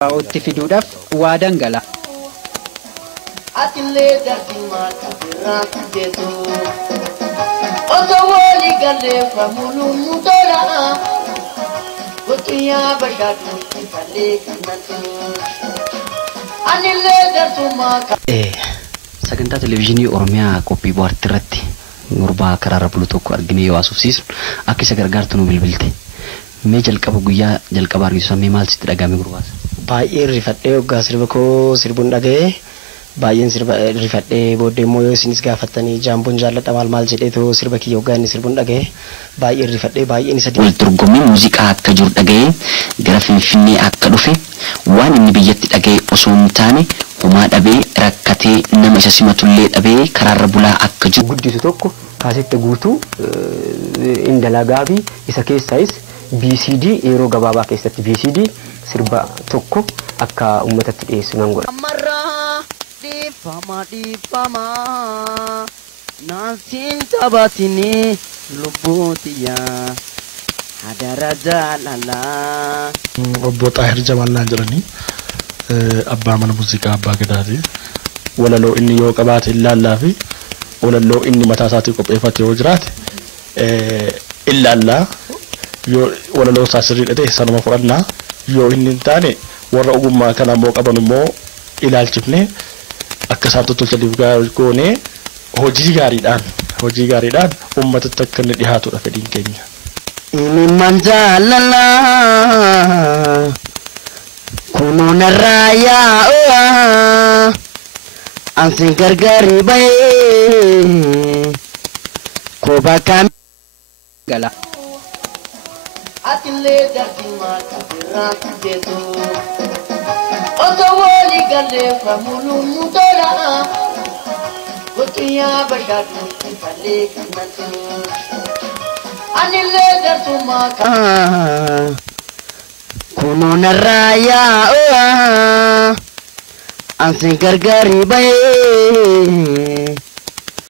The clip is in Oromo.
Utti fiduudhaaf waa dangala. Atile dartima kabira kujetu Oto wali galle famulu mudola Kutiya bashatu kale kanatu Anile dartuma sagantaa televizyinii Oromiyaa qophii bohaartii irratti gurbaa karaarra bulu tokko argine yoo asuufsiisu akka isa gargaartu nu bilbilte. Mee jalqaba guyyaa jalqaba argisu sammee maal sitti dhagahame gurbaas? Baay'ee rifadhee hoggaa sirba koo sirbuun dhaga'ee baay'een sirba rifadhee booddee immoo yoo isinis gaafattanii jaamboon jaalladha maal jedheetu sirba kiyya hoggaa inni sirbuun dhaga'ee baay'ee rifadhee baay'een isa wal dorgommii muuziqaa akka jiru dhaga'ee gara Finfinnee akka dhufe waan inni biyyatti dhaga'ee osoo hin taane homaa dhabee rakkatee nama isa simatullee dhabee karaarra bulaa akka jiru guddisu tokko kaasette guutuu indalagaa fi isa keessaayis BCD yeroo gabaabaa keessatti BCD sirba tokko akka uummatatti dhiyeessu nan godha. Amarra difama Nansin tabatini lubutiya Hadara jalala Obbo Xaahir Jamaallaan jedhanii abbaa mana muuziqaa abbaa gadaati. Walaloo inni yoo qabaate ilaallaa fi walaloo inni mataa isaatii qopheeffate yoo jiraate ilaallaa yoo walaloo isaa sirrii dhate sanuma fudhannaa yoo inni hin taane warra ogummaa kana immoo qaban immoo ilaalchifne akka isaan tottolchaniif goone hojii gaariidhaan uummatatti akka inni dhiyaatudha fedhiin keenya. Ini manjalala Kunona raya Ansin gargari bae Kobakam Gala. Atile dartima kabira kujetu Oto wali galle famulu mudola Kutiya bashatu kale kanatu Anile dartuma Kunona raya Ansin gargari bae